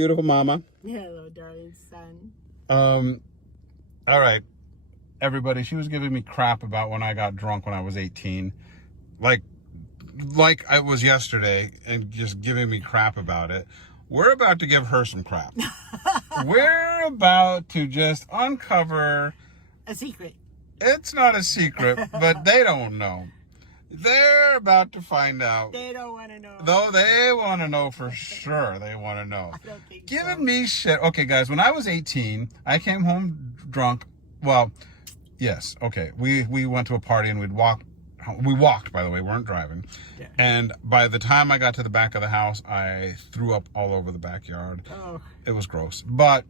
beautiful mama. Hello, darling son. All right, everybody. She was giving me crap about when I got drunk when I was 18, like it was yesterday, and just giving me crap about it. We're about to give her some crap. We're about to just uncover a secret. It's not a secret, but they don't know. They're about to find out. They don't want to know. Though they want to know for sure. They want to know. I don't think Giving so. me shit. Okay, guys, when I was 18, I came home drunk. Well, yes, okay. We went to a party and we walked, by the way, we weren't driving. Yeah. And by the time I got to the back of the house, I threw up all over the backyard. Oh. It was gross. But,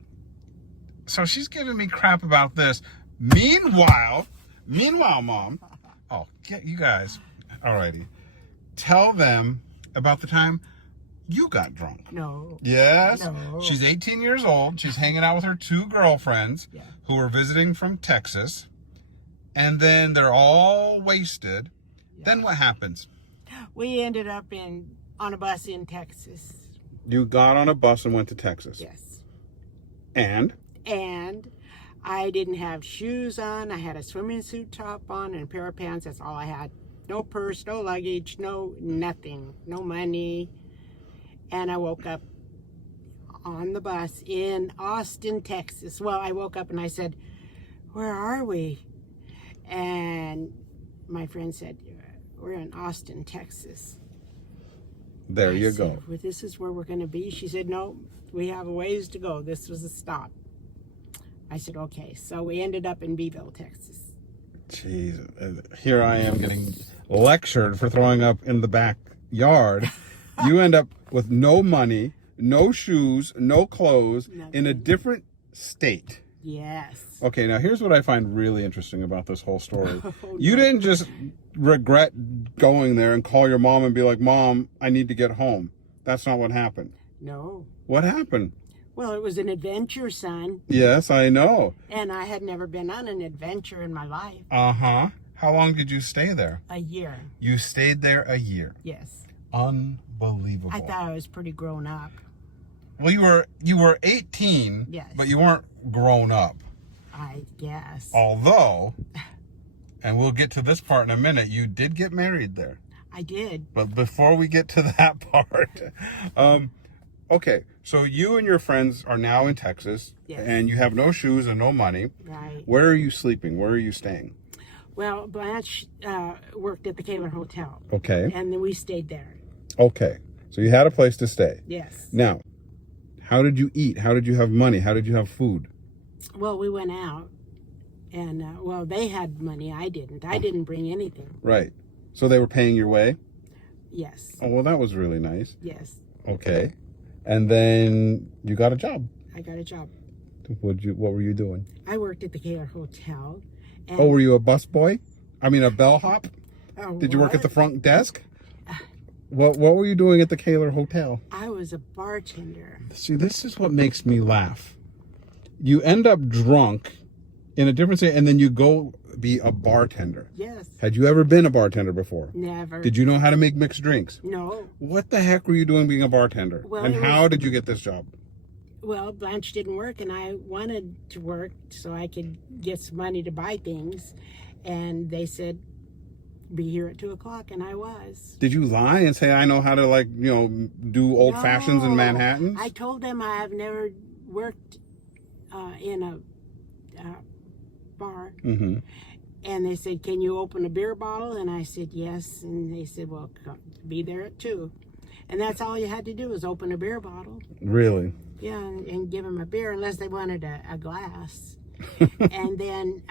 so she's giving me crap about this. Meanwhile, Mom, oh, get you guys, alrighty. Tell them about the time you got drunk. No. Yes. No. She's 18 years old. She's hanging out with her two girlfriends who are visiting from Texas. And then they're all wasted. Yeah. Then what happens? We ended up on a bus in Texas. You got on a bus and went to Texas? Yes. And I didn't have shoes on. I had a swimming suit top on and a pair of pants. That's all I had. No purse, no luggage, no nothing, no money. And I woke up on the bus in Austin, Texas. Well, I woke up and I said, "Where are we?" And my friend said, "We're in Austin, Texas." There you go. Well, this is where we're going to be. She said, "No, we have a ways to go. This was a stop." I said, "Okay." So we ended up in Beeville, Texas. Jeez, here I am getting lectured for throwing up in the backyard. You end up with no money, no shoes, no clothes, Nothing. In a different state. Yes. Okay, now here's what I find really interesting about this whole story. Oh, you no. didn't just regret going there and call your mom and be like, "Mom, I need to get home." That's not what happened. No. What happened? Well, it was an adventure, son. Yes, I know. And I had never been on an adventure in my life. Uh-huh. How long did you stay there? A year. You stayed there a year. Yes. Unbelievable. I thought I was pretty grown up. Well, you were 18, Yes. But you weren't grown up. I guess. Although, and we'll get to this part in a minute, you did get married there. I did. But before we get to that part, okay, so you and your friends are now in Texas, Yes. And you have no shoes and no money. Right. Where are you sleeping? Where are you staying? Well, Blanche worked at the Kaler Hotel. Okay. And then we stayed there. Okay, so you had a place to stay. Yes. Now, how did you eat? How did you have money? How did you have food? Well, we went out. And, well, they had money. I didn't. I didn't bring anything. Right. So they were paying your way? Yes. Oh, well, that was really nice. Yes. Okay. And then you got a job. I got a job. What were you doing? I worked at the Kaler Hotel. And Oh, were you a busboy? I mean, a bellhop? Oh, Did you work at the what? front desk? What were you doing at the Kaler Hotel? I was a bartender. See, this is what makes me laugh. You end up drunk in a different state, and then you go be a bartender. Yes. Had you ever been a bartender before? Never. Did you know how to make mixed drinks? No. What the heck were you doing being a bartender? Well, and it how was- did you get this job? Well, Blanche didn't work, and I wanted to work so I could get some money to buy things. And they said, "Be here at 2:00," and I was. Did you lie and say, "I know how to, do old fashions in No. Manhattan"? I told them I have never worked in a bar. Mm-hmm. And they said, "Can you open a beer bottle?" And I said, "Yes." And they said, "Well, come, be there at 2:00." And that's all you had to do was open a beer bottle. Really? Yeah, and give them a beer unless they wanted a glass. And then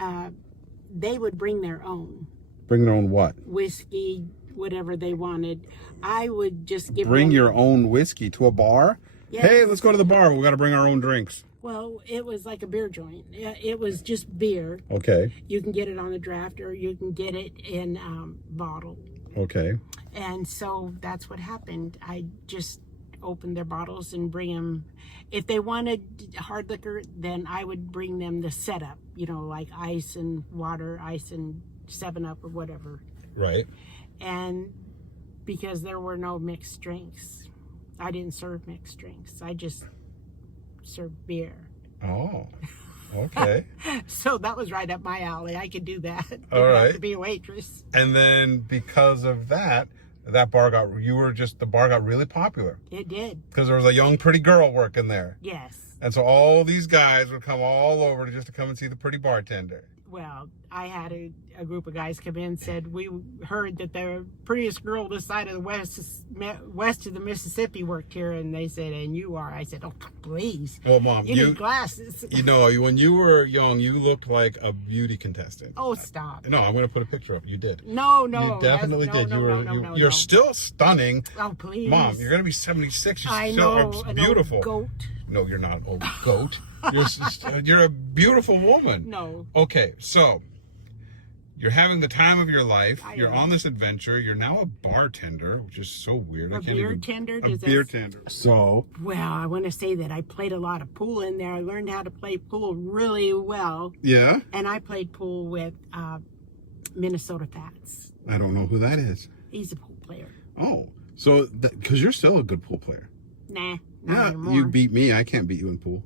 they would bring their own. Bring their own what? Whiskey, whatever they wanted. I would just give Bring them... your own whiskey to a bar? Yes. Hey, let's go to the bar. We got to bring our own drinks. Well, it was like a beer joint. It was just beer. Okay. You can get it on the draft or you can get it in bottle. Okay. And so that's what happened. I just opened their bottles and bring them. If they wanted hard liquor, then I would bring them the setup, like ice and water, ice and 7-Up or whatever. Right. And because there were no mixed drinks, I didn't serve mixed drinks. I just serve beer. Oh, okay. So that was right up my alley. I could do that. All right. Have to be a waitress. And then because of that, the bar got really popular. It did. Because there was a young, pretty girl working there. Yes. And so all these guys would come all over just to come and see the pretty bartender. Well, I had a group of guys come in and said, we heard that the prettiest girl this side of the west of the Mississippi worked here, and they said, and you are. I said, oh, please. Well, Mom, you need glasses. You know, when you were young, you looked like a beauty contestant. Oh, stop. No, I'm going to put a picture up. You did. No. You definitely did. You're still stunning. Oh, please. Mom, you're going to be 76. You I still know. are beautiful. An old goat. No, you're not an old goat. You're a beautiful woman. No. Okay, so you're having the time of your life. I You're know. on this adventure. You're now a bartender, which is so weird. A beer tender? A beer tender. So, well, I want to say that I played a lot of pool in there. I learned how to play pool really well. yeah? And I played pool with Minnesota Fats. I don't know who that is. He's a pool player. Oh, so because you're still a good pool player. Nah, not anymore. You beat me. I can't beat you in pool.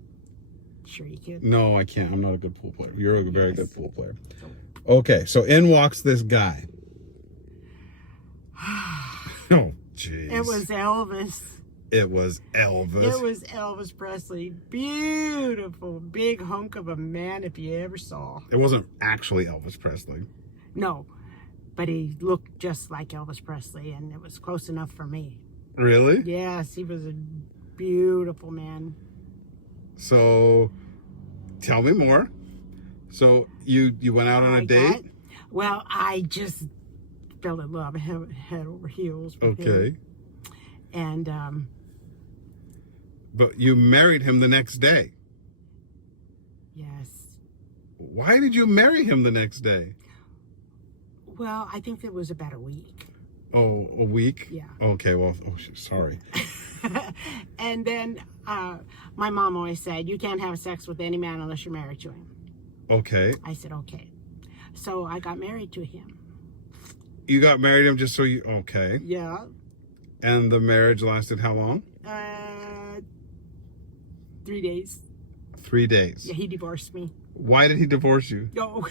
Sure you can. No, I can't. I'm not a good pool player. You're a very good pool player. Okay, so in walks this guy. Oh, jeez. It was Elvis. It was Elvis. It was Elvis Presley. Beautiful, big hunk of a man if you ever saw. It wasn't actually Elvis Presley. No, but he looked just like Elvis Presley, and it was close enough for me. Really? Yes, he was a beautiful man. So, tell me more. So, you went out on a date? Well, I just fell in love head over heels with him. Okay. And, but you married him the next day. yes. Why did you marry him the next day? Well, I think it was about a week. Oh, a week? Yeah. Okay, well, sorry. And then my mom always said, you can't have sex with any man unless you're married to him. Okay. I said, okay. So I got married to him. You got married to him just so you... Okay. Yeah. And the marriage lasted how long? 3 days. 3 days. Yeah, he divorced me. Why did he divorce you? No.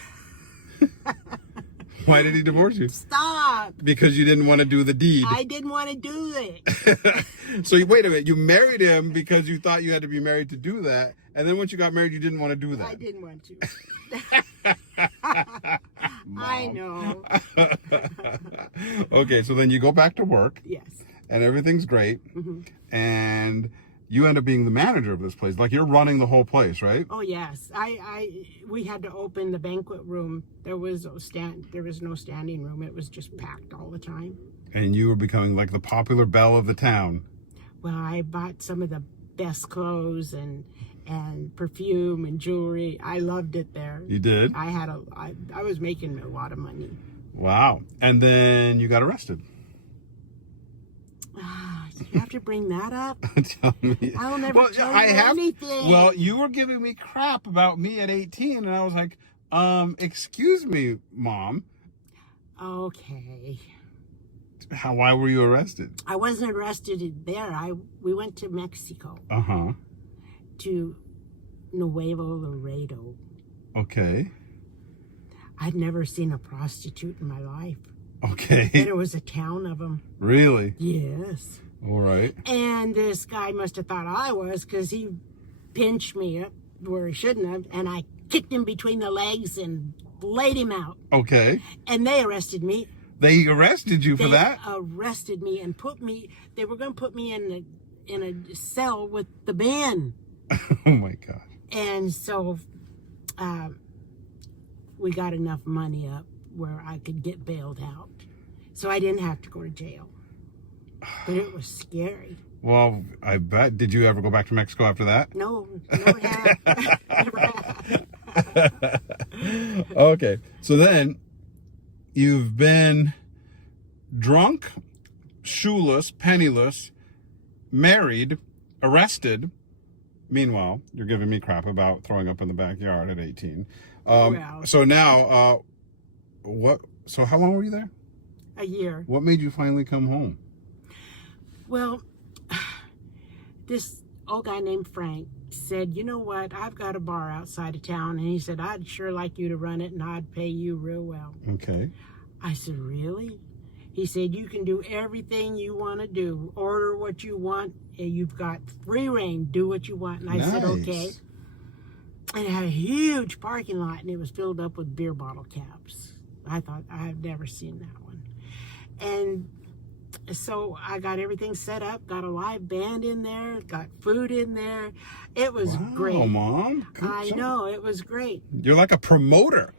Why did he divorce you? Stop. Because you didn't want to do the deed. I didn't want to do it. So wait a minute. You married him because you thought you had to be married to do that. And then once you got married, you didn't want to do that. I didn't want to. I know. Okay, so then you go back to work. Yes. And everything's great. Mm-hmm. And you end up being the manager of this place. Like you're running the whole place, right? Oh yes. We had to open the banquet room. There was no standing room. It was just packed all the time. And you were becoming like the popular belle of the town. Well, I bought some of the best clothes and perfume and jewelry. I loved it there. You did? I was making a lot of money. Wow. And then you got arrested. You have to bring that up? Tell me. I'll never tell you anything. Well, you were giving me crap about me at 18, and I was like, excuse me, Mom. Okay. Why were you arrested? I wasn't arrested there. We went to Mexico. Uh-huh. To Nuevo Laredo. Okay. I'd never seen a prostitute in my life. Okay. And it was a town of them. Really? Yes. All right. And this guy must have thought I was, because he pinched me up where he shouldn't have, and I kicked him between the legs and laid him out. Okay. And they arrested me. They arrested you for that? They arrested me and they were going to put me in a cell with the band. Oh my God. And so we got enough money up where I could get bailed out. So I didn't have to go to jail. But it was scary. Well, I bet. Did you ever go back to Mexico after that? No, never have. Never have. Okay. So then you've been drunk, shoeless, penniless, married, arrested. Meanwhile, you're giving me crap about throwing up in the backyard at 18. So now, so how long were you there? A year. What made you finally come home? Well, this old guy named Frank said, you know what, I've got a bar outside of town. And he said, I'd sure like you to run it and I'd pay you real well. Okay. I said, really? He said, you can do everything you want to do. Order what you want. And you've got free reign. Do what you want. And I said, okay. And it had a huge parking lot, and it was filled up with beer bottle caps. I thought, I've never seen that one. And so I got everything set up, got a live band in there, got food in there. It was great. Oh, Mom. I know, it was great. You're like a promoter.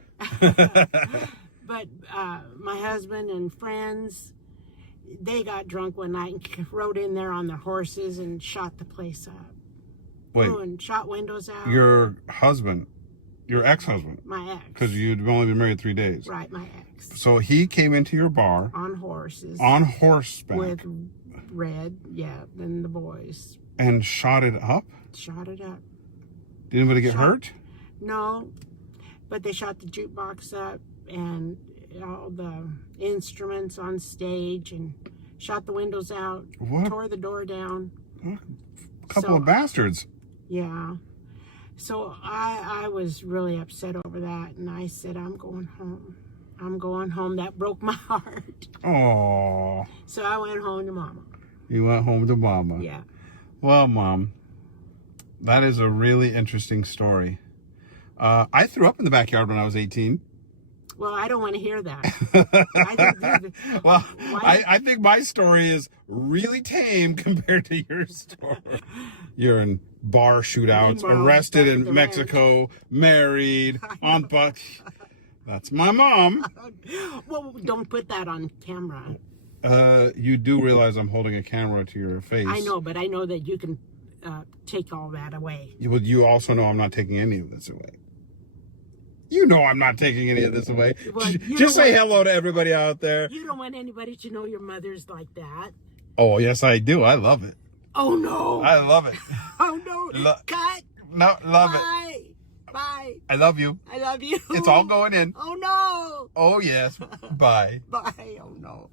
But my husband and friends, they got drunk one night and rode in there on their horses and shot the place up. Wait. And shot windows out. Your husband, your ex-husband. My ex. Because you'd only been married 3 days. Right, my ex. So he came into your bar. On horses. On horseback. With Red, yeah, and the boys. And shot it up? Shot it up. Did anybody get hurt? No, but they shot the jukebox up and all the instruments on stage and shot the windows out. What? Tore the door down. A couple of bastards. Yeah. So I was really upset over that, and I said, I'm going home. I'm going home. That broke my heart. Oh. So I went home to Mama. You went home to Mama. Yeah. Well, Mom, that is a really interesting story. I threw up in the backyard when I was 18. Well, I don't want to hear that. I think my story is really tame compared to your story. You're in bar shootouts, arrested in Mexico, married, on buck. That's my mom. Well, don't put that on camera. You do realize I'm holding a camera to your face. I know, but I know that you can take all that away. Well, you also know I'm not taking any of this away. You know I'm not taking any of this away. Well, just say hello to everybody out there. You don't want anybody to know your mother's like that. Oh, yes, I do. I love it. Oh, no. I love it. Oh, no. Cut. No, love Bye. it. Bye. I love you. I love you. It's all going in. Oh, no. Oh, yes. Bye. Bye. Oh, no.